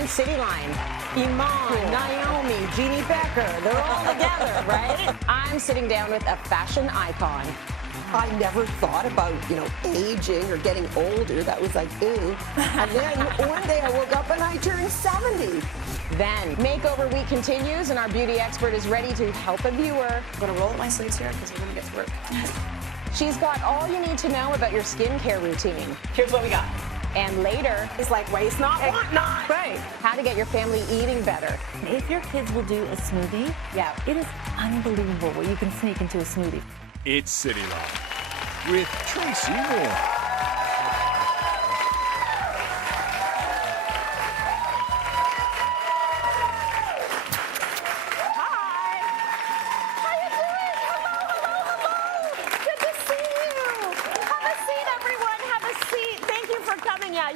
on Cityline. Iman, Naomi, Jeannie Becker, they're all together, right? I'm sitting down with a fashion icon. I never thought about, aging or getting older. That was like, ooh. And then one day I woke up and I turned 70. Then Makeover Week continues, and our beauty expert is ready to help a viewer. I'm gonna roll up my sleeves here because we're gonna get to work. She's got all you need to know about your skincare routine. Here's what we got. And later, It's like waste not, want not. right, how to get your family eating better. If your kids will do a smoothie, Yeah. it is unbelievable what you can sneak into a smoothie. It's Cityline with Tracy Moore.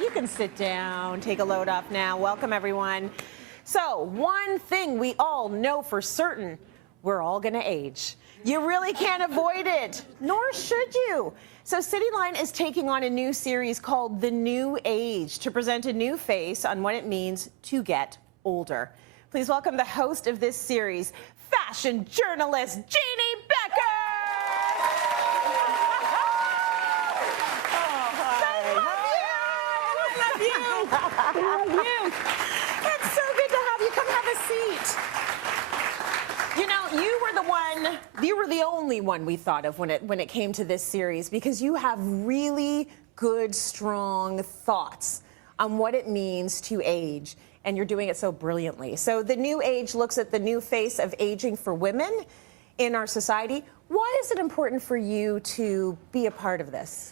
You can sit down, take a load off now. Welcome, everyone. So, one thing we all know for certain, we're all gonna age. You really can't avoid it, nor should you. So Cityline is taking on a new series called The New Age to present a new face on what it means to get older. Please welcome the host of this series, fashion journalist Jeannie Becker. It's so good to have you. Come have a seat. You were the only one we thought of when it came to this series, because you have really good, strong thoughts on what it means to age, and you're doing it so brilliantly. So The New Age looks at the new face of aging for women in our society. Why is it important for you to be a part of this?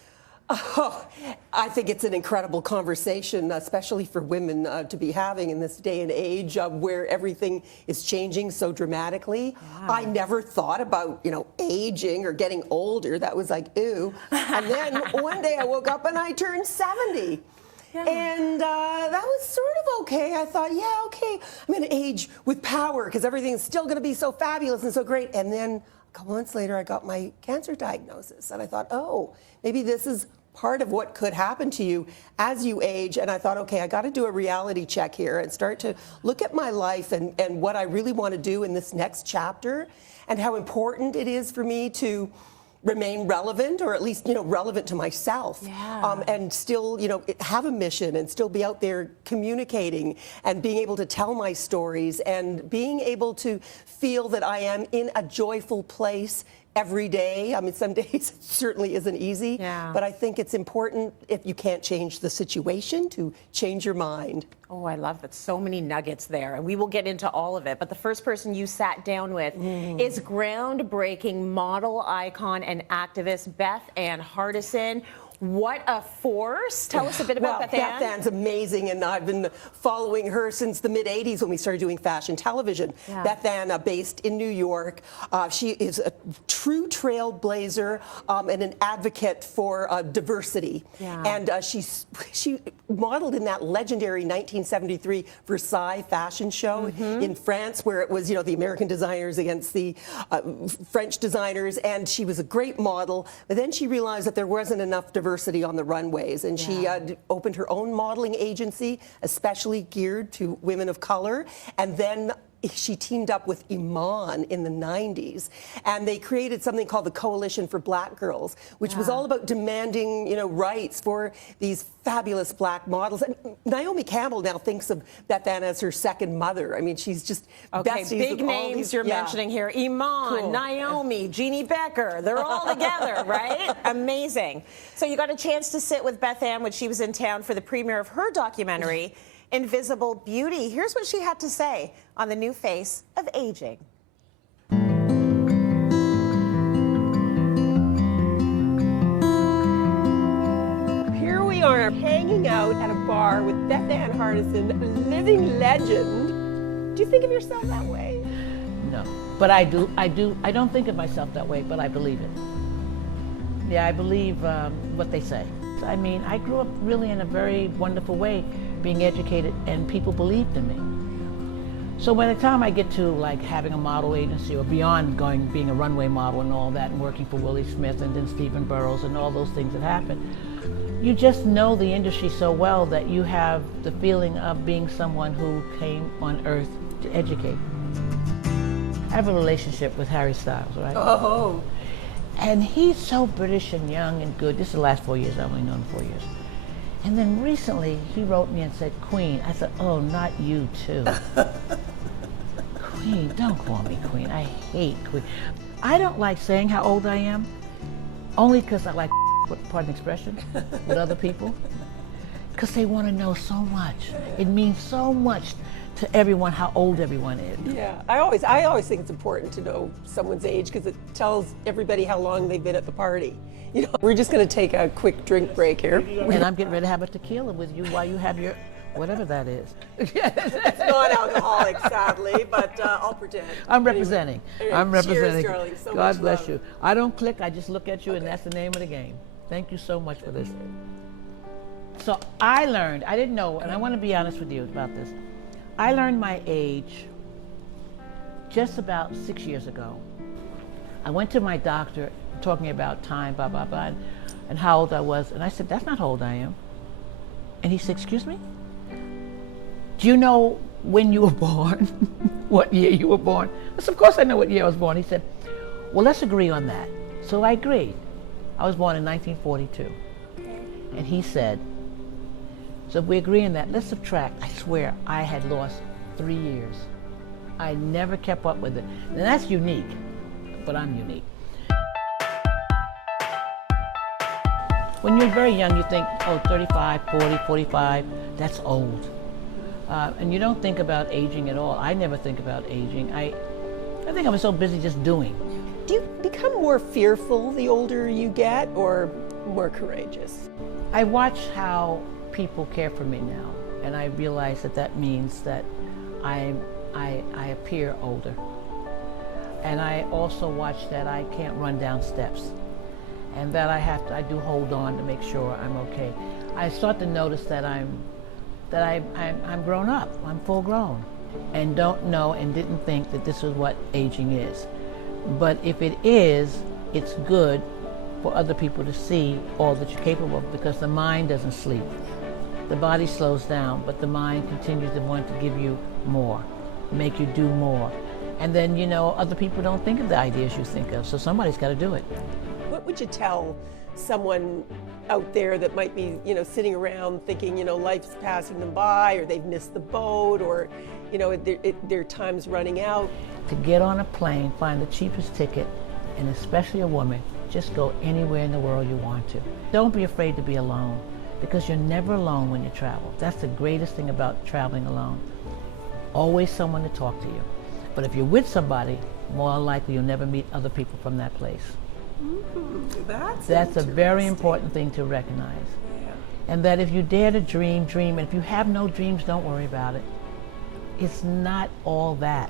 Oh, I think it's an incredible conversation, especially for women to be having in this day and age where everything is changing so dramatically. Wow. I never thought about, aging or getting older. That was like, ooh. And then one day I woke up and I turned 70. Yeah. And that was sort of okay. I thought, yeah, okay, I'm going to age with power because everything's still going to be so fabulous and so great. And then a couple months later, I got my cancer diagnosis. And I thought, oh, maybe this is part of what could happen to you as you age. And I thought, okay, I got to do a reality check here and start to look at my life and what I really want to do in this next chapter and how important it is for me to remain relevant, or at least, relevant to myself. Yeah. And still, have a mission and still be out there communicating and being able to tell my stories and being able to feel that I am in a joyful place every day. I mean, some days it certainly isn't easy, but I think it's important, if you can't change the situation, to change your mind. Oh, I love that. So many nuggets there, and we will get into all of it. But the first person you sat down with is groundbreaking model icon and activist Beth Ann Hardison. What a force. Tell us a bit about Beth Ann. Beth Ann's amazing, and I've been following her since the mid-'80s when we started doing fashion television. Yeah. Beth Ann, based in New York. She is a true trailblazer and an advocate for diversity. Yeah. And she modeled in that legendary 1973 Versailles fashion show in France, where it was, the American designers against the French designers, and she was a great model. But then she realized that there wasn't enough diversity on the runways, and she opened her own modeling agency, especially geared to women of color, and then she teamed up with Iman in the 90s, and they created something called the Coalition for Black Girls, which was all about demanding, rights for these fabulous black models. And Naomi Campbell now thinks of Beth Ann as her second mother. I mean, she's just big names you're mentioning here. Iman, Naomi, Jeannie Becker, they're all together, right? Amazing. So you got a chance to sit with Beth Ann when she was in town for the premiere of her documentary, Invisible Beauty. Here's what she had to say on the new face of aging. Here we are hanging out at a bar with Beth Ann Hardison, a living legend. Do you think of yourself that way? No, but I do. I don't think of myself that way, but I believe it. Yeah, I believe what they say. I mean, I grew up really in a very wonderful way, being educated, and people believed in me. So by the time I get to like having a model agency, or beyond being a runway model and all that, and working for Willie Smith and then Stephen Burrows and all those things that happened, You just know the industry so well that you have the feeling of being someone who came on earth to educate. I have a relationship with Harry Styles, right? Oh. And he's so British and young and good. This is the last 4 years. I've only known him 4 years. And then recently, he wrote me and said, Queen. I said, oh, not you too. Queen, don't call me Queen. I hate Queen. I don't like saying how old I am, only because I like, pardon the expression, with other people. Because they want to know so much. It means so much to everyone how old everyone is. Yeah, I always think it's important to know someone's age because it tells everybody how long they've been at the party. You know, we're just going to take a quick drink break here. And I'm getting ready to have a tequila with you while you have your, whatever that is. It's non-alcoholic, sadly, but I'll pretend. I'm representing. Anyway, I'm representing. Cheers, darling. So God much bless love. you. I don't click, I just look at you, and that's the name of the game. Thank you so much for this. So I learned, I didn't know, and I want to be honest with you about this. I learned my age just about 6 years ago. I went to my doctor talking about time, blah, blah, blah, and how old I was. And I said, that's not how old I am. And he said, excuse me? Do you know when you were born? What year you were born? I said, of course I know what year I was born. He said, well, let's agree on that. So I agreed. I was born in 1942. And he said, so if we agree on that, let's subtract. I swear, I had lost 3 years. I never kept up with it. And that's unique, but I'm unique. When you're very young, you think, oh, 35, 40, 45, that's old. And you don't think about aging at all. I never think about aging. I think I was so busy just doing. Do you become more fearful the older you get or more courageous? I watch how people care for me now, and I realize that that means that I appear older. And I also watch that I can't run down steps, and that I do hold on to make sure I'm okay. I start to notice that I'm grown up, I'm full grown, and don't know and didn't think that this is what aging is. But if it is, it's good for other people to see all that you're capable of, because the mind doesn't sleep. The body slows down, but the mind continues to want to give you more, make you do more. And then, you know, other people don't think of the ideas you think of, so somebody's got to do it. What would you tell someone out there that might be, you know, sitting around thinking, you know, life's passing them by, or they've missed the boat, or, you know, their time's running out? To get on a plane, find the cheapest ticket, and especially a woman, just go anywhere in the world you want to. Don't be afraid to be alone, because you're never alone when you travel. That's the greatest thing about traveling alone. Always someone to talk to you. But if you're with somebody, more likely you'll never meet other people from that place. That's a very important thing to recognize. Yeah. And that if you dare to dream, dream. And if you have no dreams, don't worry about it. It's not all that.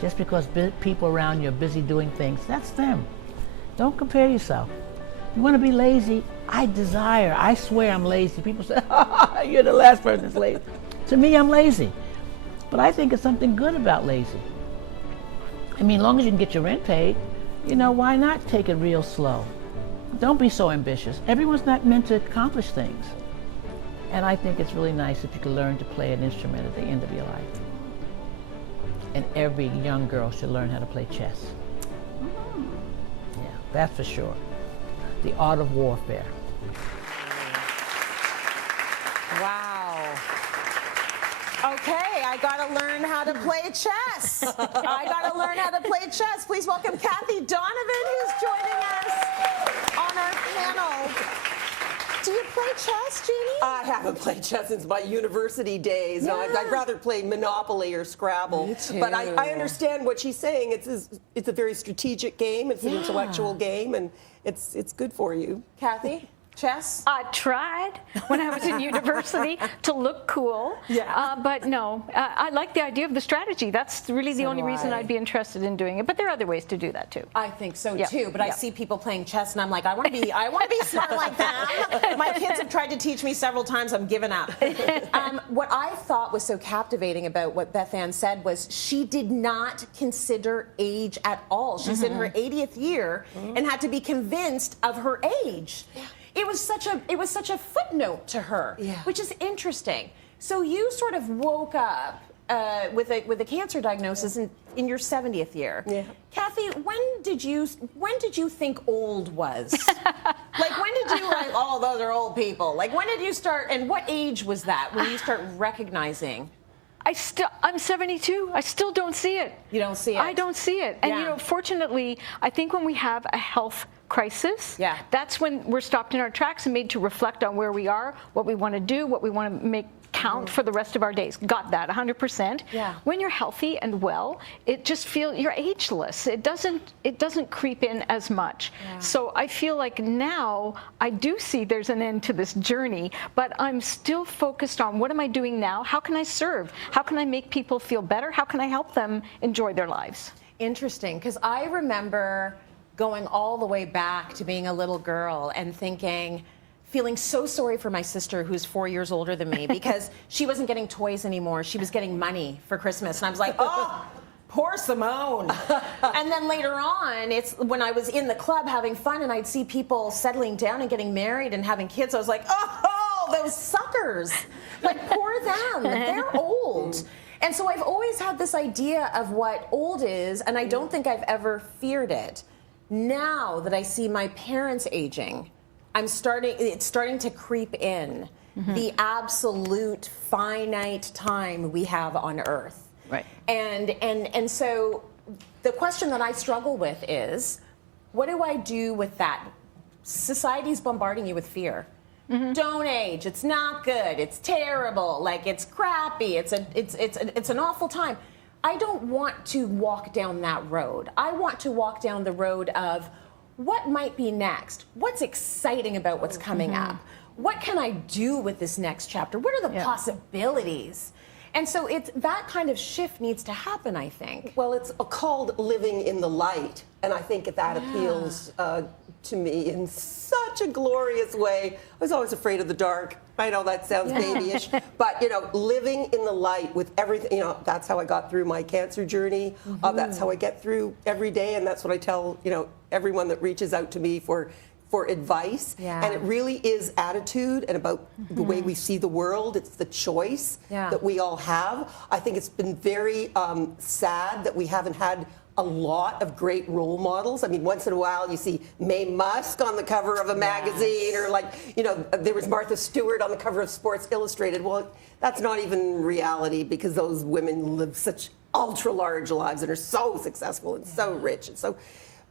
Just because people around you are busy doing things, that's them. Don't compare yourself. You want to be lazy? I swear I'm lazy. People say, you're the last person that's lazy. To me, I'm lazy. But I think it's something good about lazy. I mean, as long as you can get your rent paid, you know, why not take it real slow? Don't be so ambitious. Everyone's not meant to accomplish things. And I think it's really nice if you can learn to play an instrument at the end of your life. And every young girl should learn how to play chess. Yeah, that's for sure. The art of warfare. Wow. Okay, I gotta learn how to play chess. I gotta learn how to play chess. Please welcome Kathy Donovan, who's joining us on our panel. Do you play chess, Jeannie? I haven't played chess since my university days. No, I'd rather play Monopoly or Scrabble. Me too. But I understand what she's saying. It's a very strategic game. It's an intellectual game, and it's good for you. Kathy, chess? I tried when I was in university to look cool. Yeah. But no, I like the idea of the strategy. That's really the So only do reason I. I'd be interested in doing it. But there are other ways to do that too. I think so Yeah. too, but I Yeah. see people playing chess and I'm like, I want to be smart like that. My kids have tried to teach me several times. I'm giving up. What I thought was so captivating about what Beth Ann said was she did not consider age at all. She's in her 80th year and had to be convinced of her age. it was such a footnote to her, which is interesting. So you sort of woke up with a cancer diagnosis in your 70th year. Yeah. Kathy, when did you think old was? Like, when did you like, oh, those are old people? Like, when did you start, and what age was that when you start recognizing? I'm 72. I still don't see it. You don't see it? I don't see it. And Yeah. you know, fortunately, I think when we have a health crisis, that's when we're stopped in our tracks and made to reflect on where we are, what we want to do, what we want to make count for the rest of our days. Got that, 100%. Yeah. When you're healthy and well, it just feels you're ageless. It doesn't creep in as much. Yeah. So I feel like now I do see there's an end to this journey, but I'm still focused on what am I doing now? How can I serve? How can I make people feel better? How can I help them enjoy their lives? Interesting, because I remember going all the way back to being a little girl and feeling so sorry for my sister, who's 4 years older than me, because she wasn't getting toys anymore. She was getting money for Christmas. And I was like, oh, poor Simone. And then later on, it's when I was in the club having fun and I'd see people settling down and getting married and having kids, I was like, oh, those suckers. Like, poor them. They're old. And so I've always had this idea of what old is, and I don't think I've ever feared it. Now that I see my parents aging, it's starting to creep in, the absolute finite time we have on Earth. Right. And so the question that I struggle with is, what do I do with that? Society's bombarding you with fear. Don't age. It's not good. It's terrible. Like, it's crappy. It's an awful time. I don't want to walk down that road. I want to walk down the road of what might be next? What's exciting about what's coming up? What can I do with this next chapter? What are the possibilities? And so that kind of shift needs to happen, I think. Well, it's called living in the light, and I think that appeals to me in such a glorious way. I was always afraid of the dark. I know that sounds babyish, but, you know, living in the light with everything, you know, that's how I got through my cancer journey. That's how I get through every day, and that's what I tell, you know, everyone that reaches out to me for advice. And it really is attitude and about the way we see the world. It's the choice that we all have. I think it's been very sad that we haven't had a lot of great role models. I mean, once in a while you see Mae Musk on the cover of a magazine, or, like, you know, there was Martha Stewart on the cover of Sports Illustrated. Well, that's not even reality, because those women live such ultra large lives and are so successful and so rich and so.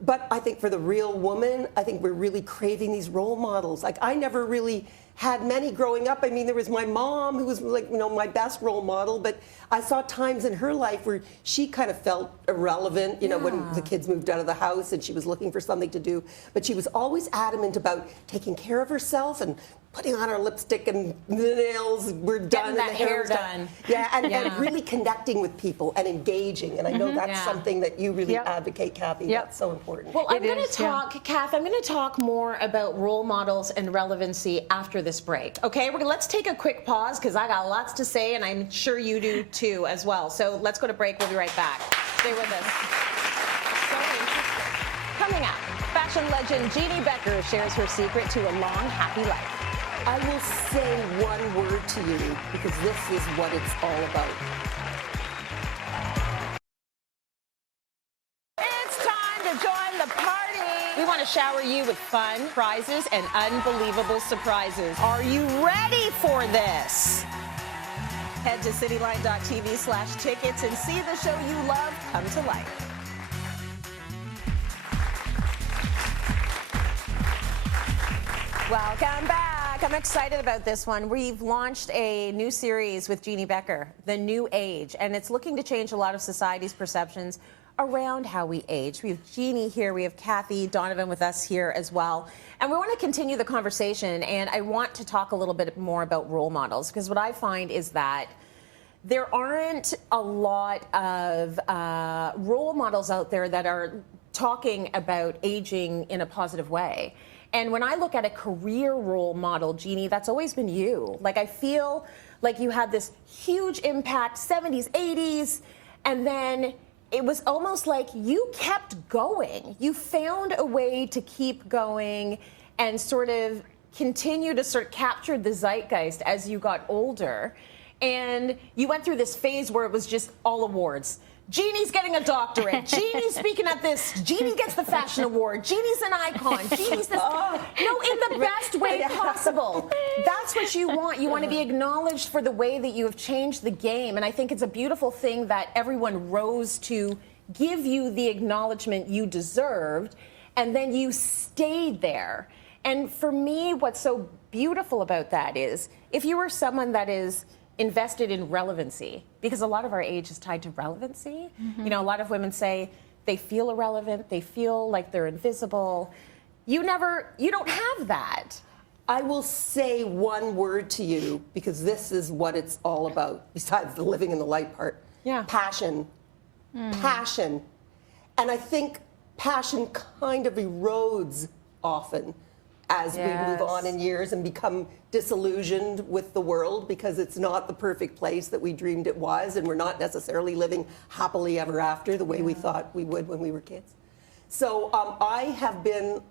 But I think for the real woman, I think we're really craving these role models. Like, I never really had many growing up. I mean, there was my mom, who was, like, you know, my best role model, but I saw times in her life where she kind of felt irrelevant, you know, when the kids moved out of the house and she was looking for something to do. But she was always adamant about taking care of herself and putting on her lipstick, and the nails were done, Getting and the hair was done. and really connecting with people and engaging. And I know that's something that you really advocate, Kathy. That's so important. Well, I'm going to talk, Kath, I'm going to talk more about role models and relevancy after this break. Okay, let's take a quick pause, because I got lots to say, and I'm sure you do too as well. So let's go to break. We'll be right back. Stay with us. So interesting. Coming up, fashion legend Jeannie Becker shares her secret to a long, happy life. I will say one word to you, because this is what it's all about. It's time to join the party. We want to shower you with fun, prizes, and unbelievable surprises. Are you ready for this? Head to cityline.tv/tickets and see the show you love come to life. Welcome back. I'm excited about this one. We've launched a new series with Jeannie Becker, The New Age, and it's looking to change a lot of society's perceptions around how we age. We have Jeannie here, we have Kathy, Donovan with us here as well. And we want to continue the conversation, and I want to talk a little bit more about role models, because what I find is that there aren't a lot of role models out there that are talking about aging in a positive way. And when I look at a career role model, Jeannie, that's always been you. Like, I feel like you had this huge impact, 70s, 80s, and then it was almost like you kept going. You found a way to keep going and sort of continue to sort of capture the zeitgeist as you got older. And you went through this phase where it was just all awards. Jeannie's getting a doctorate. Jeannie's speaking at this. Jeannie gets the fashion award. Jeannie's an icon. Jeannie's this. No, in the best way possible. That's what you want. You want to be acknowledged for the way that you have changed the game. And I think it's a beautiful thing that everyone rose to give you the acknowledgement you deserved, and then you stayed there. And for me, what's so beautiful about that is if you are someone that is invested in relevancy, because a lot of our age is tied to relevancy. You know, a lot of women say they feel irrelevant, they feel like they're invisible. You don't have that. I will say one word to you, because this is what it's all about, besides the living in the light part. Yeah. Passion. Passion. And I think passion kind of erodes often as we move on in years and become disillusioned with the world, because it's not the perfect place that we dreamed it was, and we're not necessarily living happily ever after the way we thought we would when we were kids. So I have been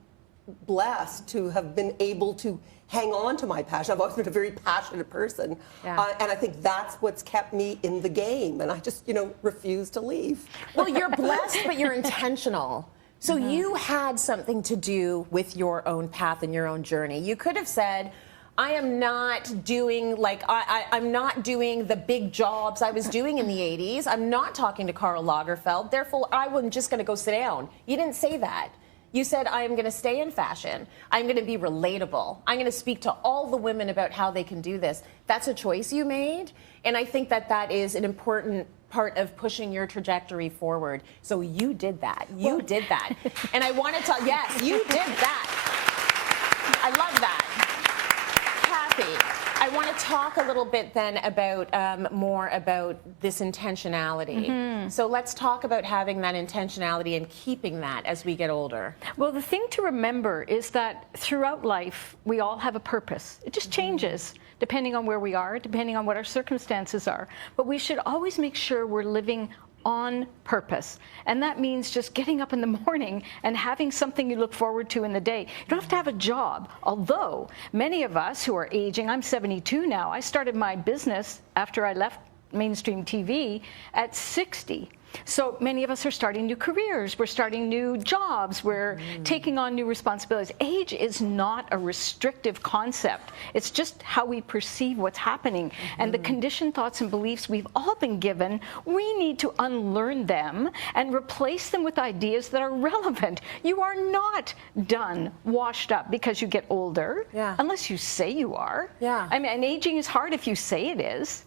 blessed to have been able to hang on to my passion. I've always been a very passionate person, and I think that's what's kept me in the game, and I just, you know, refuse to leave. Well, you're blessed, but you're intentional. So you had something to do with your own path and your own journey. You could have said, I am not doing, like, I'm not doing the big jobs I was doing in the 80s. I'm not talking to Karl Lagerfeld. Therefore, I'm just going to go sit down. You didn't say that. You said, I am going to stay in fashion. I'm going to be relatable. I'm going to speak to all the women about how they can do this. That's a choice you made. And I think that that is an important part of pushing your trajectory forward. So you did that. You did that. And I want to tell, yes, you did that. I love that. Kathy, I want to talk a little bit then about more about this intentionality. So let's talk about having that intentionality and keeping that as we get older. Well, the thing to remember is that throughout life, we all have a purpose. It just changes depending on where we are, depending on what our circumstances are. But we should always make sure we're living on purpose. And that means just getting up in the morning and having something you look forward to in the day. You don't have to have a job, although many of us who are aging, I'm 72 now, I started my business after I left mainstream TV at 60. So many of us are starting new careers, we're starting new jobs, we're taking on new responsibilities. Age is not a restrictive concept. It's just how we perceive what's happening. And the conditioned thoughts and beliefs we've all been given, we need to unlearn them and replace them with ideas that are relevant. You are not done, washed up because you get older, unless you say you are. I mean, and aging is hard if you say it is.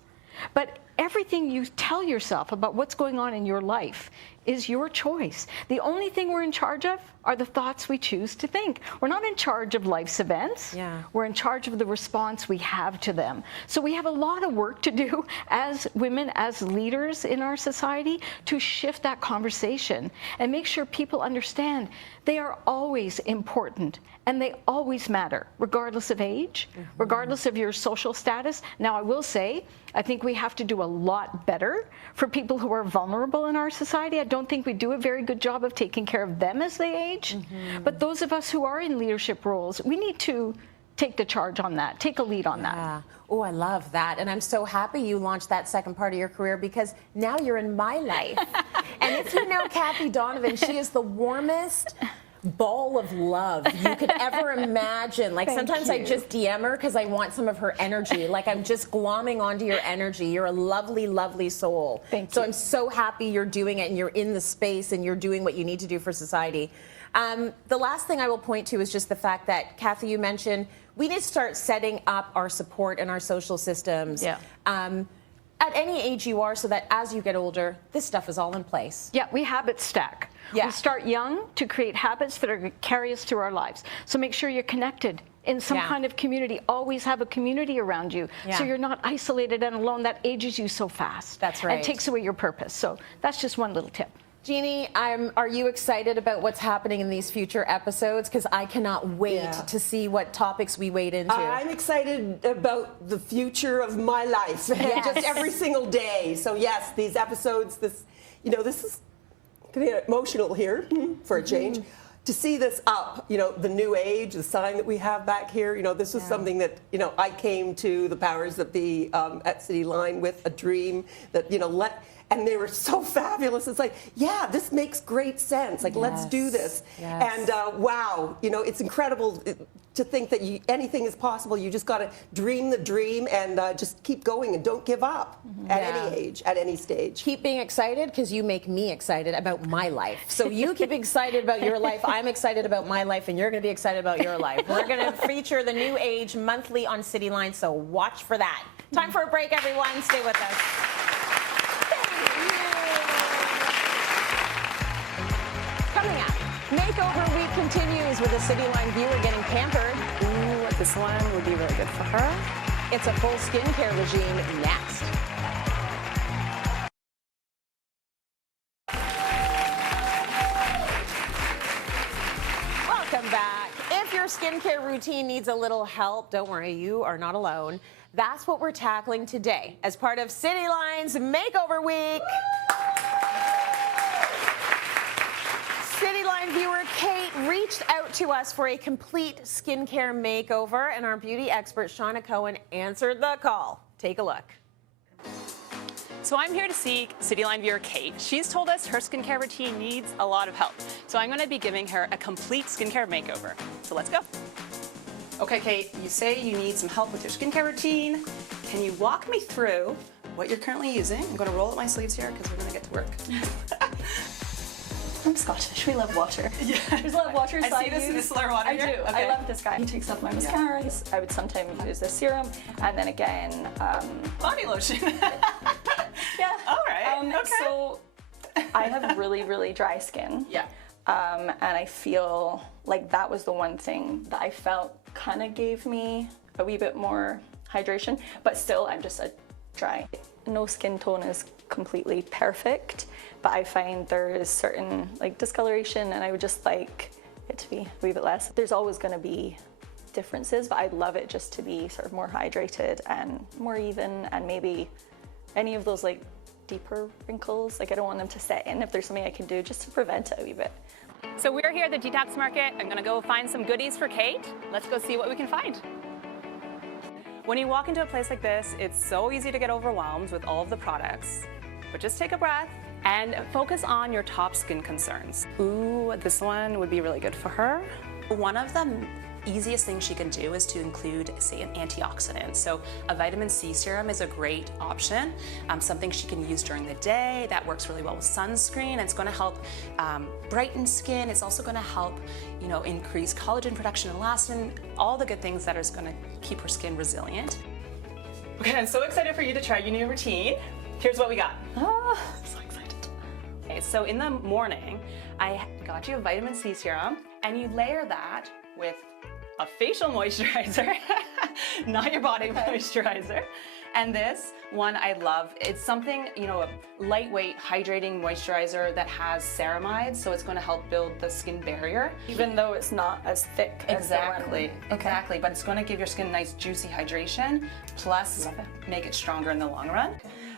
But everything you tell yourself about what's going on in your life is your choice. The only thing we're in charge of are the thoughts we choose to think. We're not in charge of life's events. We're in charge of the response we have to them. So we have a lot of work to do as women, as leaders in our society, to shift that conversation and make sure people understand they are always important and they always matter, regardless of age, regardless of your social status. Now, I will say, I think we have to do a lot better for people who are vulnerable in our society. I don't think we do a very good job of taking care of them as they age. But those of us who are in leadership roles, we need to take the charge on that, take a lead on that. Oh, I love that. And I'm so happy you launched that second part of your career, because now you're in my life. And if you know Kathy Donovan, she is the warmest ball of love you could ever imagine. Like, sometimes I just DM her because I want some of her energy. Like, I'm just glomming onto your energy. You're a lovely, lovely soul. So I'm so happy you're doing it and you're in the space and you're doing what you need to do for society. The last thing I will point to is just the fact that, Kathy, you mentioned we need to start setting up our support and our social systems at any age you are, so that as you get older, this stuff is all in place. We habit stack. We start young to create habits that are going to carry us through our lives. So make sure you're connected in some kind of community. Always have a community around you, so you're not isolated and alone. That ages you so fast. That's right. And takes away your purpose. So that's just one little tip. Jeannie, are you excited about what's happening in these future episodes? Because I cannot wait to see what topics we wade into. I'm excited about the future of my life, just every single day. So yes, these episodes, this is getting emotional here for a change. to see this up, the new age, the sign that we have back here, this was something that, I came to the powers that be at Cityline with a dream that, and they were so fabulous. It's like, yeah, this makes great sense. Like, let's do this. Yes. And wow, it's incredible to think that anything is possible. You just got to dream the dream and just keep going and don't give up at any age, at any stage. Keep being excited because you make me excited about my life. So you keep excited about your life, I'm excited about my life, and you're going to be excited about your life. We're going to feature the new age monthly on Cityline, so watch for that. Time for a break, everyone. Stay with us. Coming up, Makeover Week continues with a Cityline viewer getting pampered. Ooh, this one would be really good for her. It's a full skincare regime next. Welcome back. If your skincare routine needs a little help, don't worry, you are not alone. That's what we're tackling today as part of Cityline's Makeover Week. Cityline viewer Kate reached out to us for a complete skincare makeover, and our beauty expert Seanna Cohen answered the call. Take a look. So I'm here to see Cityline viewer Kate. She's told us her skincare routine needs a lot of help. So I'm going to be giving her a complete skincare makeover. So let's go. Okay, Kate, you say you need some help with your skincare routine. Can you walk me through what you're currently using? I'm going to roll up my sleeves here because we're going to get to work. I'm Scottish. We love water. Yeah. There's a lot of water. I see this distillary water I here. do. Okay. I love this guy. He takes off my mascara. I would sometimes use the serum, and then again, Body lotion. yeah. All right. Okay. So I have really, really dry skin. Yeah. And I feel like that was the one thing that I felt kind of gave me a wee bit more hydration, but still I'm just a dry. No skin tone is completely perfect, but I find there is certain discoloration, and I would just like it to be a wee bit less. There's always going to be differences, but I'd love it just to be sort of more hydrated and more even, and maybe any of those deeper wrinkles, I don't want them to set in. If there's something I can do just to prevent it a wee bit. So we're here at the Detox Market. I'm gonna go find some goodies for Kate. Let's go see what we can find. When you walk into a place like this, it's so easy to get overwhelmed with all of the products, but just take a breath and focus on your top skin concerns. Ooh, this one would be really good for her. One of the easiest things she can do is to include, say, an antioxidant. So a vitamin C serum is a great option, something she can use during the day that works really well with sunscreen. It's going to help brighten skin. It's also going to help, increase collagen production and elastin, all the good things that are going to keep her skin resilient. Okay, I'm so excited for you to try your new routine. Here's what we got. Oh, I'm so excited. Okay, so in the morning, I got you a vitamin C serum, and you layer that with a facial moisturizer, not your body moisturizer. And this one I love. It's something, a lightweight hydrating moisturizer that has ceramides, so it's going to help build the skin barrier. Even though it's not as thick as the one. Exactly, but it's going to give your skin nice juicy hydration, plus make it stronger in the long run.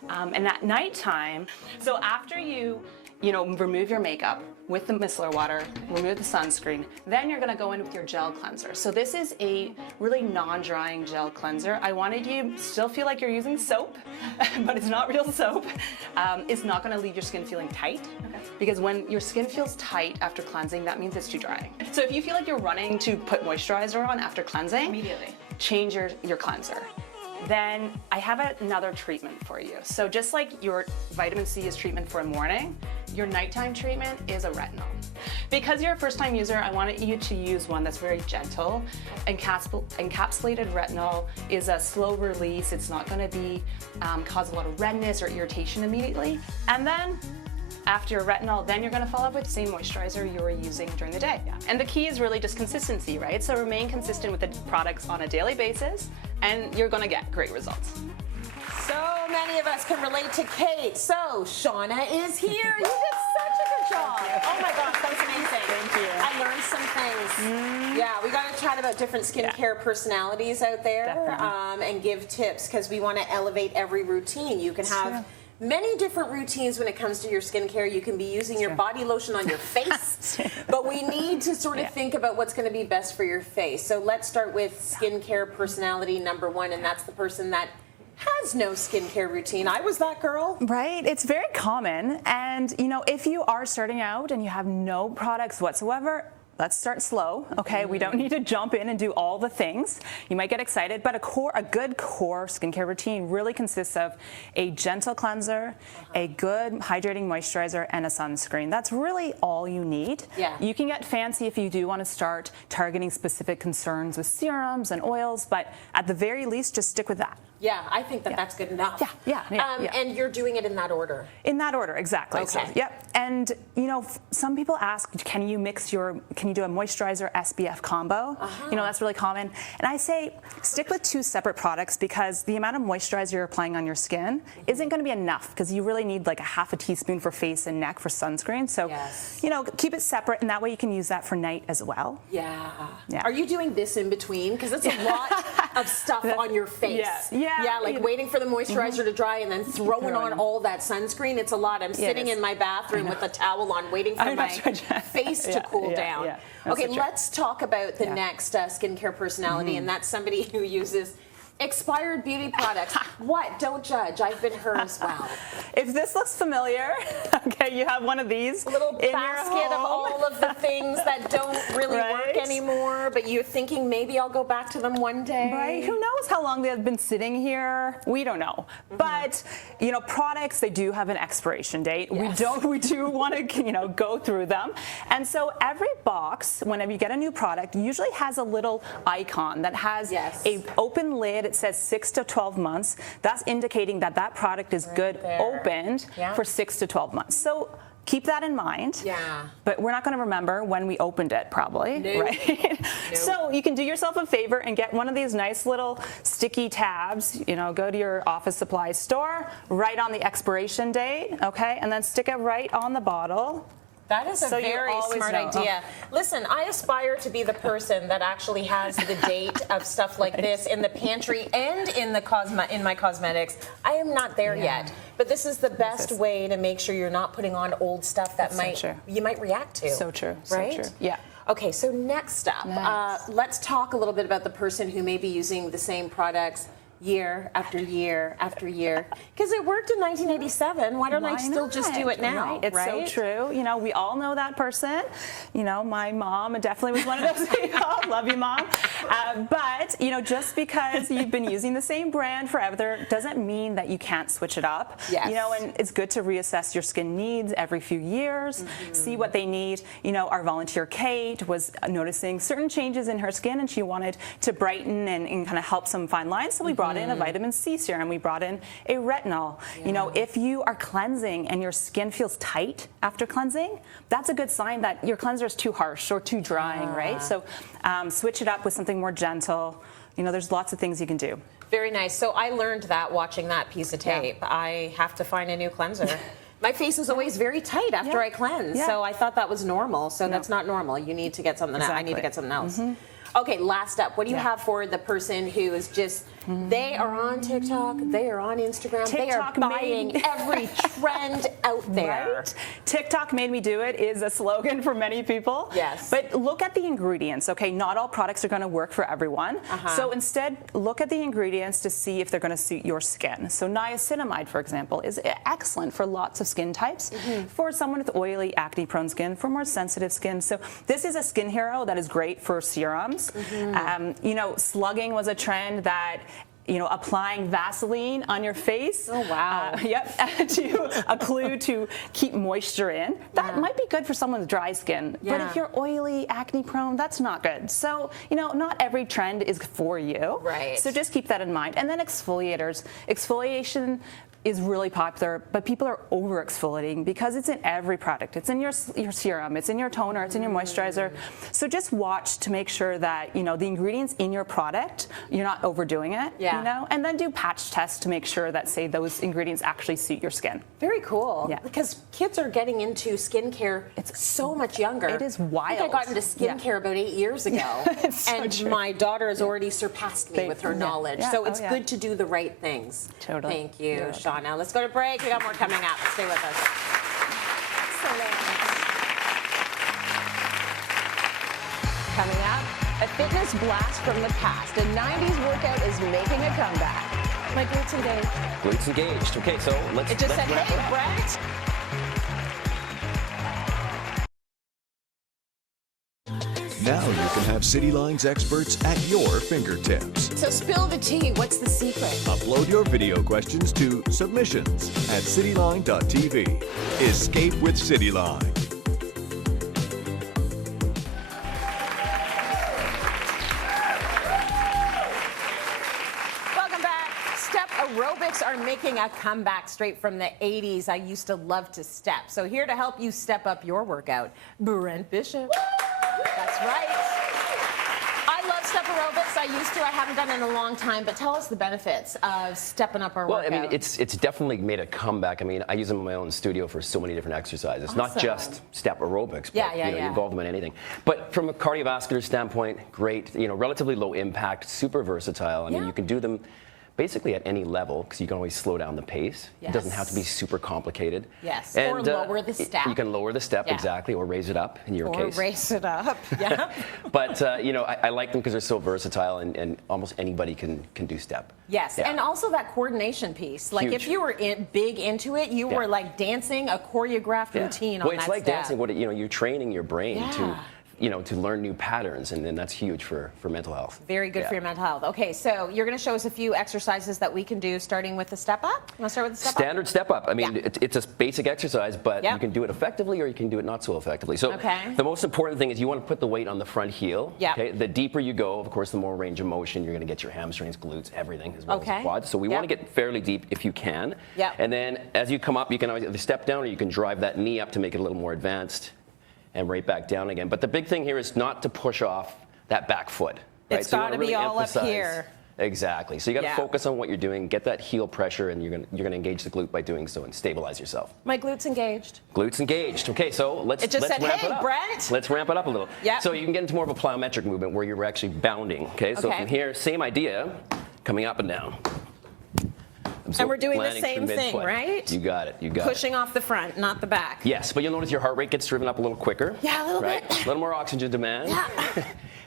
And at nighttime, so after you remove your makeup with the micellar water, remove the sunscreen, then you're gonna go in with your gel cleanser. So this is a really non-drying gel cleanser. I wanted you to still feel like you're using soap, but it's not real soap. It's not gonna leave your skin feeling tight, because when your skin feels tight after cleansing, that means it's too dry. So if you feel like you're running to put moisturizer on after cleansing, immediately change your cleanser. Then I have another treatment for you. So just like your vitamin C is treatment for a morning, your nighttime treatment is a retinol. Because you're a first-time user, I wanted you to use one that's very gentle. Encapsulated retinol is a slow release. It's not gonna be cause a lot of redness or irritation immediately. And then after your retinol, then you're gonna follow up with the same moisturizer you were using during the day. And the key is really just consistency, right? So remain consistent with the products on a daily basis, and you're gonna get great results. So many of us can relate to Kate. So Seanna is here. You did such a good job. Oh my gosh, that was amazing. Thank you. I learned some things. Yeah, we got to chat about different skincare personalities out there and give tips, because we want to elevate every routine. You can have many different routines when it comes to your skincare. You can be using your body lotion on your face, but we need to to sort of think about what's going to be best for your face. So let's start with skincare personality number one, and that's the person that has no skincare routine. I was that girl. Right? It's very common. And, you know, if you are starting out and you have no products whatsoever, let's start slow, okay? We don't need to jump in and do all the things. You might get excited, but a good core skincare routine really consists of a gentle cleanser, a good hydrating moisturizer, and a sunscreen. That's really all you need. Yeah. You can get fancy if you do want to start targeting specific concerns with serums and oils, but at the very least, just stick with that. Yeah, I think that that's good enough. Yeah. And you're doing it in that order. In that order, exactly. Okay. So, yep. And you know, some people ask, can you do a moisturizer SPF combo? You know, that's really common. And I say, stick with 2 separate products because the amount of moisturizer you're applying on your skin isn't going to be enough because you really need like a half a teaspoon for face and neck for sunscreen. So, you know, keep it separate, and that way you can use that for night as well. Yeah. Are you doing this in between? Because that's a lot of stuff on your face. Yeah, like waiting for the moisturizer to dry and then throwing on all that sunscreen. It's a lot. I'm sitting in my bathroom with a towel on waiting for my face to cool down. Okay, let's talk about the next skincare personality, and that's somebody who uses expired beauty products. What? Don't judge. I've been her as well. If this looks familiar, okay, you have one of these. A little basket of all of the things that don't really work anymore, but you're thinking maybe I'll go back to them one day. Right? Who knows how long they've been sitting here? We don't know. But, you know, products, they do have an expiration date. We do want to, you know, go through them. And so every box, whenever you get a new product, usually has a little icon that has a open lid. It says 6 to 12 months. That's indicating that that product is good opened for 6 to 12 months. So keep that in mind. Yeah. But we're not going to remember when we opened it, probably. Right? So you can do yourself a favor and get one of these nice little sticky tabs. You know, go to your office supply store, write on the expiration date, okay, and then stick it right on the bottle. That is a very smart idea. Listen, I aspire to be the person that actually has the date of stuff like this in the pantry and in my cosmetics. I am not there yet, but this is the best way to make sure you're not putting on old stuff that you might react to. So true. Right? So true. Yeah. Okay, so next up, let's talk a little bit about the person who may be using the same products year after year after year. Because it worked in 1987. Why don't I still just do it now? It's so true. You know, we all know that person. You know, my mom definitely was one of those people. Love you, Mom. But, you know, just because you've been using the same brand forever doesn't mean that you can't switch it up. Yes. You know, and it's good to reassess your skin needs every few years, see what they need. You know, our volunteer Kate was noticing certain changes in her skin, and she wanted to brighten and kind of help some fine lines. So we brought in a vitamin C serum. We brought in a retinol. You know, if you are cleansing and your skin feels tight after cleansing, that's a good sign that your cleanser is too harsh or too drying, right? So switch it up with something more gentle. You know, there's lots of things you can do. Very nice. So I learned that watching that piece of tape. I have to find a new cleanser. My face is always very tight after I cleanse, so I thought that was normal. So that's not normal. You need to get something else. I need to get something else. Okay, last up, what do you have for the person who is just, they are on TikTok, they are on Instagram, they are buying every trend out there. Right? TikTok made me do it is a slogan for many people. Yes. But look at the ingredients, okay? Not all products are going to work for everyone. So instead, look at the ingredients to see if they're going to suit your skin. So niacinamide, for example, is excellent for lots of skin types. For someone with oily, acne-prone skin, for more sensitive skin. So this is a skin hero that is great for serums. You know, slugging was a trend that, you know, applying Vaseline on your face. Oh, wow. A clue to keep moisture in. That might be good for someone with dry skin. But if you're oily, acne prone, that's not good. So, you know, not every trend is for you. Right. So just keep that in mind. And then exfoliators. Exfoliation is really popular, but people are over exfoliating because it's in every product. It's in your serum, it's in your toner, it's in your moisturizer. So just watch to make sure that, you know, the ingredients in your product, you're not overdoing it, you know, and then do patch tests to make sure that, say, those ingredients actually suit your skin. Very cool. Yeah. Because kids are getting into skincare so much younger. It is wild. I think I got into skincare about 8 years ago. And my daughter has already surpassed me with her knowledge. So it's good to do the right things. Totally. Thank you, Seanna. Now let's go to break. We got more coming up. Stay with us. Coming up, a fitness blast from the past. A 90s workout is making a comeback. My glutes engaged. Glutes engaged. Okay, so let's. It just let's said, wrap it hey, up. Brent. Now you can have Cityline's experts at your fingertips. So spill the tea. What's the secret? Upload your video questions to submissions at cityline.tv. Escape with Cityline. Welcome back. Step aerobics are making a comeback straight from the 80s. I used to love to step. So here to help you step up your workout, Brent Bishop. That's right. I love step aerobics. I used to. I haven't done it in a long time. But tell us the benefits of stepping up our workout. Well, I mean, it's definitely made a comeback. I mean, I use them in my own studio for so many different exercises. Awesome. Not just step aerobics, but you involve them in anything. But from a cardiovascular standpoint, great. Relatively low impact, super versatile. I mean, you can do them basically at any level because you can always slow down the pace. Yes. It doesn't have to be super complicated. Yes, And, or lower the step. You can lower the step, exactly, or raise it up in your case. Or raise it up, yeah. But, I like them because they're so versatile and almost anybody can do step. Yes, Yeah. and also that coordination piece. Like Huge. if you were big into it, you were like dancing a choreographed routine on Well, it's that like step. dancing. You're training your brain to learn new patterns, and then that's huge for mental health. Very good for your mental health. Okay, so you're going to show us a few exercises that we can do, starting with the step up. You want to start with the step up? Standard step up. I mean, it's a basic exercise, but Yep. you can do it effectively or you can do it not so effectively. So the most important thing is you want to put the weight on the front heel. Yep. Okay? The deeper you go, of course, the more range of motion. You're going to get your hamstrings, glutes, everything, as well as the quads. So we want to get fairly deep if you can. Yep. And then as you come up, you can either step down or you can drive that knee up to make it a little more advanced. And right back down again. But the big thing here is not to push off that back foot. Right? It's got to be all up here. Exactly. So you got to focus on what you're doing, get that heel pressure, and you're going to engage the glute by doing so and stabilize yourself. My glutes engaged. Glutes engaged. Okay, so let's It just ramp said, it hey, up. Brent. Let's ramp it up a little. Yep. So you can get into more of a plyometric movement where you're actually bounding. Okay, so from here, same idea, coming up and down. And we're doing the planning same through thing, mid-foot. right? You got it. You got it. Pushing off the front, not the back. Yes, but you'll notice your heart rate gets driven up a little quicker. Yeah, a little right? bit. A little more oxygen demand. Yeah.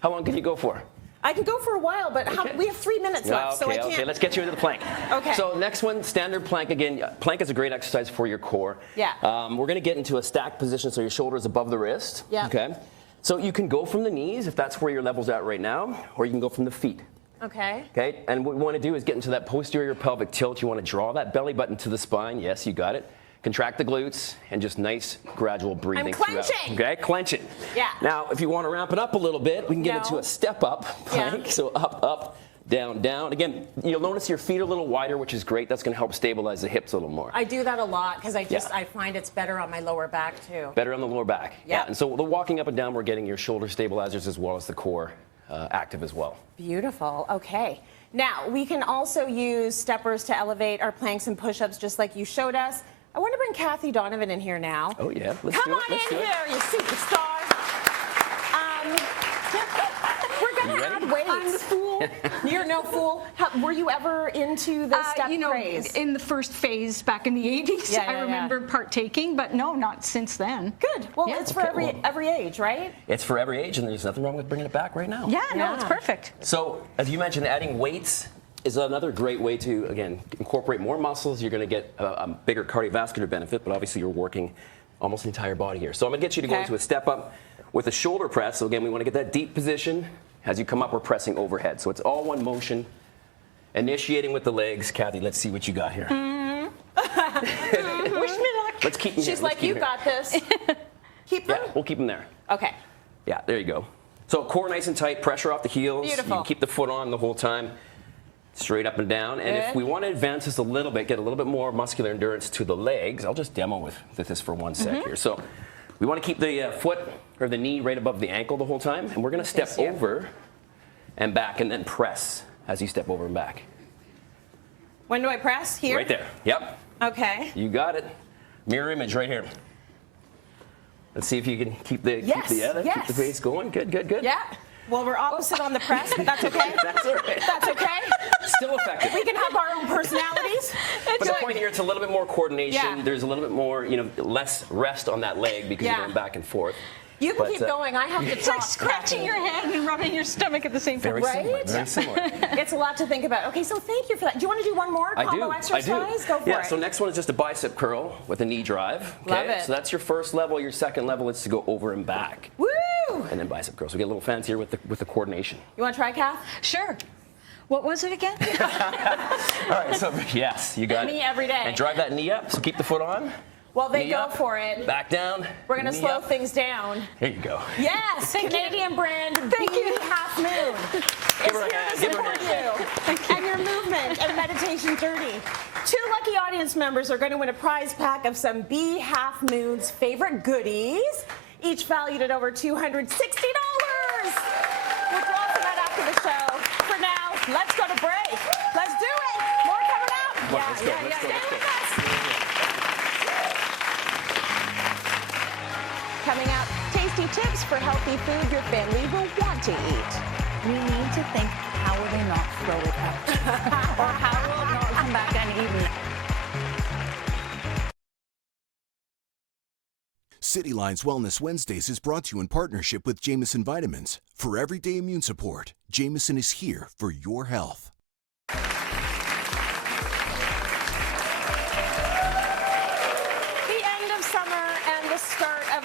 How long can you go for? I can go for a while, but we have 3 minutes left, so I can't. Okay, let's get you into the plank. Okay. So next one, standard plank again. Plank is a great exercise for your core. Yeah. We're going to get into a stacked position so your shoulder is above the wrist. Yeah. Okay. So you can go from the knees if that's where your level's at right now, or you can go from the feet. Okay. Okay, and what we want to do is get into that posterior pelvic tilt. You want to draw that belly button to the spine. Yes, you got it. Contract the glutes and just nice gradual breathing throughout. Okay, clench it. Yeah. Now, if you want to ramp it up a little bit, we can get into a step up plank. So up, up, down, down. Again, you'll notice your feet are a little wider, which is great. That's going to help stabilize the hips a little more. I do that a lot because I find it's better on my lower back too. Better on the lower back. Yeah. And so the walking up and down, we're getting your shoulder stabilizers as well as the core active as well. Beautiful. Okay. Now, we can also use steppers to elevate our planks and push-ups just like you showed us. I want to bring Kathy Donovan in here now. Oh, yeah. Let's Come do it. on Let's in do it. here, you superstar. We're going to add weights. I'm the fool. You're no fool. Were you ever into the step craze? In the first phase back in the 80s, I remember partaking, but no, not since then. Good. Well, it's for every age, right? It's for every age, and there's nothing wrong with bringing it back right now. Yeah, no, it's perfect. So, as you mentioned, adding weights is another great way to, again, incorporate more muscles. You're going to get a bigger cardiovascular benefit, but obviously you're working almost the entire body here. So I'm going to get you to go into a step up with a shoulder press. So again, we want to get that deep position. As you come up, we're pressing overhead. So it's all one motion. Initiating with the legs. Kathy, let's see what you got here. Wish me luck. Let's keep them She's here. like, you got this. Keep them? Yeah, we'll keep them there. Okay. Yeah, there you go. So core nice and tight, pressure off the heels. Beautiful. You can keep the foot on the whole time. Straight up and down. And if we want to advance this a little bit, get a little bit more muscular endurance to the legs, I'll just demo with this for one sec here. So we want to keep the foot or the knee right above the ankle the whole time. And we're going to step over and back and then press as you step over and back. When do I press? Here? Right there. Yep. Okay. You got it. Mirror image right here. Let's see if you can keep the, keep the pace going. Good, good, good. Yeah. Well, we're opposite on the press, but that's okay. That's all right. That's okay. Still effective. We can have our own personalities. But the point here, it's a little bit more coordination. Yeah. There's a little bit more, less rest on that leg because you're going back and forth. You can keep going. I have to It's like scratching your head and rubbing your stomach at the same time. Very similar. Very similar. It's a lot to think about. Okay, so thank you for that. Do you want to do one more combo exercise? I do. Go for yeah, it. so next one is just a bicep curl with a knee drive. Okay? Love it. So that's your first level. Your second level is to go over and back. Woo! And then bicep curls. So we get a little fancier with the coordination. You want to try, Kath? Sure. What was it again? All right, so yes, you got it. Me every day. And drive that knee up, so keep the foot on. Well, they knee go up, for it. Back down. We're going to knee slow up. things down. Here you go. Yes, Canadian brand Half Moon is here to support you and your movement and meditation journey. 2 lucky audience members are going to win a prize pack of some Be Half Moon's favorite goodies, each valued at over $260. We'll draw for that after the show. For now, let's go to break. Let's do it. More coming up. Let's go. Stay with us. Coming up, tasty tips for healthy food your family will want to eat. We need to think, how will they not throw it out? Or how will it not come back uneaten? Cityline's Wellness Wednesdays is brought to you in partnership with Jameson Vitamins. For everyday immune support, Jameson is here for your health.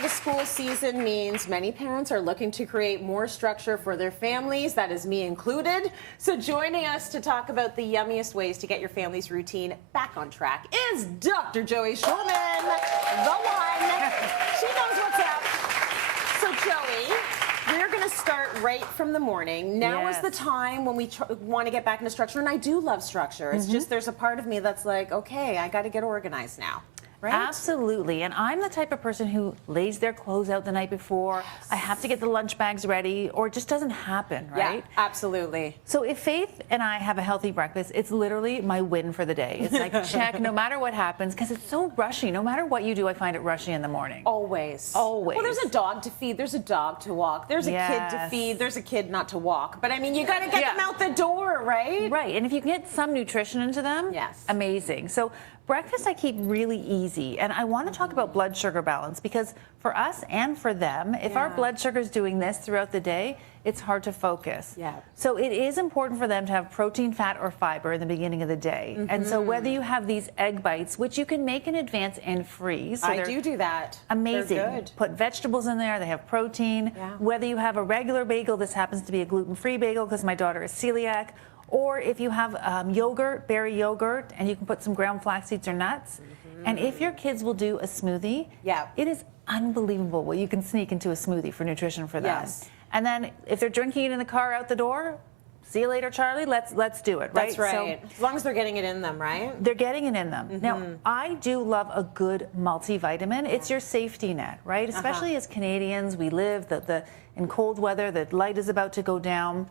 The school season means many parents are looking to create more structure for their families. That is me included. So joining us to talk about the yummiest ways to get your family's routine back on track is Dr. Joey Schulman, the one. She knows what's up. So Joey, we're going to start right from the morning. Now is the time when we want to get back into structure, and I do love structure. It's just there's a part of me that's like, okay, I got to get organized now. Right? Absolutely. And I'm the type of person who lays their clothes out the night before. I have to get the lunch bags ready, or it just doesn't happen, right? Yeah, absolutely. So if Faith and I have a healthy breakfast, it's literally my win for the day. It's like, check, no matter what happens, because it's so rushy. No matter what you do, I find it rushy in the morning. Always. Always. Well, there's a dog to feed. There's a dog to walk. There's a kid to feed. There's a kid not to walk. But I mean, you got to get them out the door, right? Right. And if you can get some nutrition into them, amazing. So breakfast I keep really easy, and I want to talk about blood sugar balance, because for us and for them, if our blood sugar is doing this throughout the day, it's hard to focus. Yeah. So it is important for them to have protein, fat, or fiber in the beginning of the day. And so whether you have these egg bites, which you can make in advance and freeze. So I do that. Amazing. They're good. Put vegetables in there. They have protein. Whether you have a regular bagel, this happens to be a gluten-free bagel because my daughter is celiac. Or if you have yogurt, berry yogurt, and you can put some ground flax seeds or nuts. And if your kids will do a smoothie, it is unbelievable what you can sneak into a smoothie for nutrition for them. And then if they're drinking it in the car out the door, see you later, Charlie, let's do it, right? That's right. So, as long as they're getting it in them, right? They're getting it in them. Now, I do love a good multivitamin. It's your safety net, right? Especially as Canadians, we live in cold weather, the light is about to go down.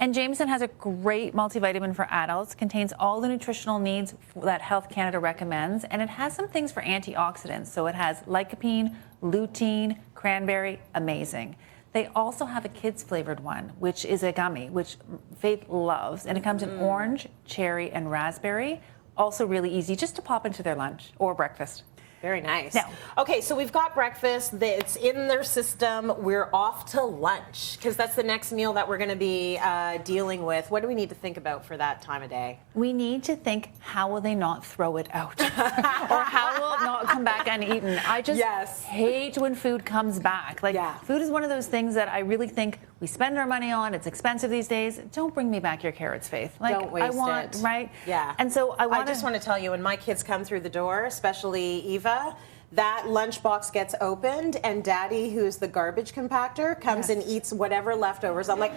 And Jameson has a great multivitamin for adults, contains all the nutritional needs that Health Canada recommends, and it has some things for antioxidants. So it has lycopene, lutein, cranberry, amazing. They also have a kids flavored one, which is a gummy, which Faith loves, and it comes in orange, cherry, and raspberry. Also really easy just to pop into their lunch or breakfast. Very nice. Now, okay, so we've got breakfast. It's in their system. We're off to lunch because that's the next meal that we're going to be dealing with. What do we need to think about for that time of day? We need to think, how will they not throw it out? Or how will it not come back uneaten? I just hate when food comes back. Like, food is one of those things that I really think we spend our money on. It's expensive these days. Don't bring me back your carrots, Faith. Like, don't waste it. Right? Yeah. And so I just want to tell you, when my kids come through the door, especially Eva, that lunchbox gets opened, and Daddy, who's the garbage compactor, comes and eats whatever leftovers. I'm like,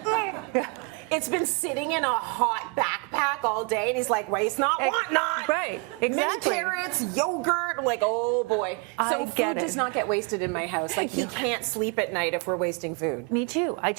it's been sitting in a hot backpack all day, and he's like, waste not, want not. Right, exactly. Mini carrots, yogurt. I'm like, oh boy. So food does not get wasted in my house. Like, he can't sleep at night if we're wasting food. Me too. I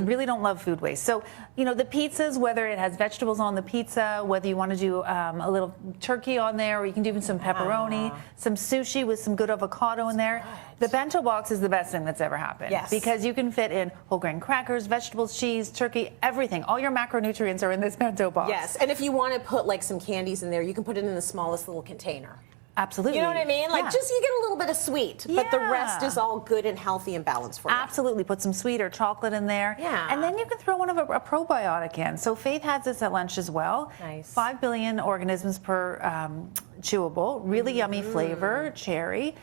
really don't love food waste. So, you know, the pizzas, whether it has vegetables on the pizza, whether you want to do a little turkey on there, or you can do even some pepperoni, some sushi with some good avocado in there. The bento box is the best thing that's ever happened. Yes. Because you can fit in whole grain crackers, vegetables, cheese, turkey, everything. All your macronutrients are in this bento box. Yes, and if you want to put like some candies in there, you can put it in the smallest little container. Absolutely. You know what I mean? Like, Yeah. just you get a little bit of sweet, but the rest Yeah. is all good and healthy and balanced for you. Absolutely. Put some sweet or chocolate in there. Yeah. And then you can throw one of a probiotic in. So Faith has this at lunch as well. Nice. 5 billion organisms per chewable. Really yummy flavor, cherry.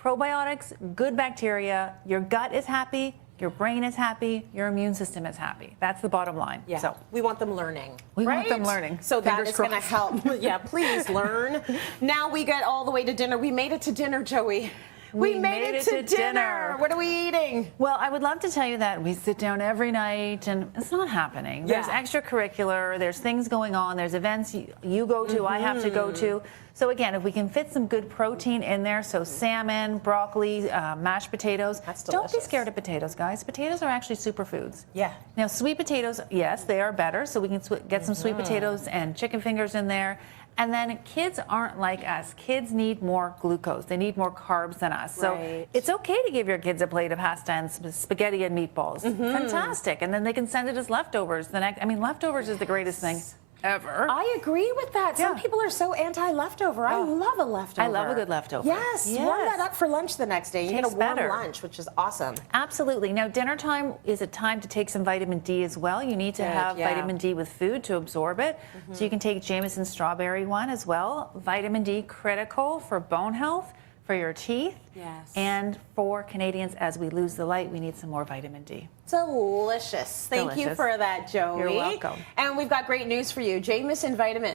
Probiotics, good bacteria. Your gut is happy. Your brain is happy. Your immune system is happy. That's the bottom line. Yeah. So We want them learning. We want right? them learning. So that Fingers is going to crossed. help. Yeah, please learn. Now we get all the way to dinner. We made it to dinner, Joey. We made it to dinner. What are we eating? Well, I would love to tell you that we sit down every night and it's not happening. There's extracurricular, there's things going on, there's events you go to, I have to go to. So again, if we can fit some good protein in there, so salmon, broccoli, mashed potatoes. That's Don't be delicious. scared of potatoes, guys. Potatoes are actually superfoods. Yeah. Now, sweet potatoes, yes, they are better. So we can get some sweet potatoes and chicken fingers in there. And then kids aren't like us. Kids need more glucose. They need more carbs than us. So it's okay to give your kids a plate of pasta and spaghetti and meatballs. Fantastic. And then they can send it as leftovers. Leftovers is the greatest thing ever. I agree with that. Some people are so anti-leftover. I love a leftover. I love a good leftover. Yes. Warm that up for lunch the next day. You get a Tastes warm better. lunch, which is awesome. Absolutely. Now, dinner time is a time to take some vitamin D as well. You need to have vitamin D with food to absorb it. So you can take Jameson's strawberry one as well. Vitamin D critical for bone health, for your teeth. Yes. And for Canadians, as we lose the light, we need some more vitamin D. Delicious. Thank you Delicious. for that, Joey. You're welcome. And we've got great news for you. Jameson Vitamin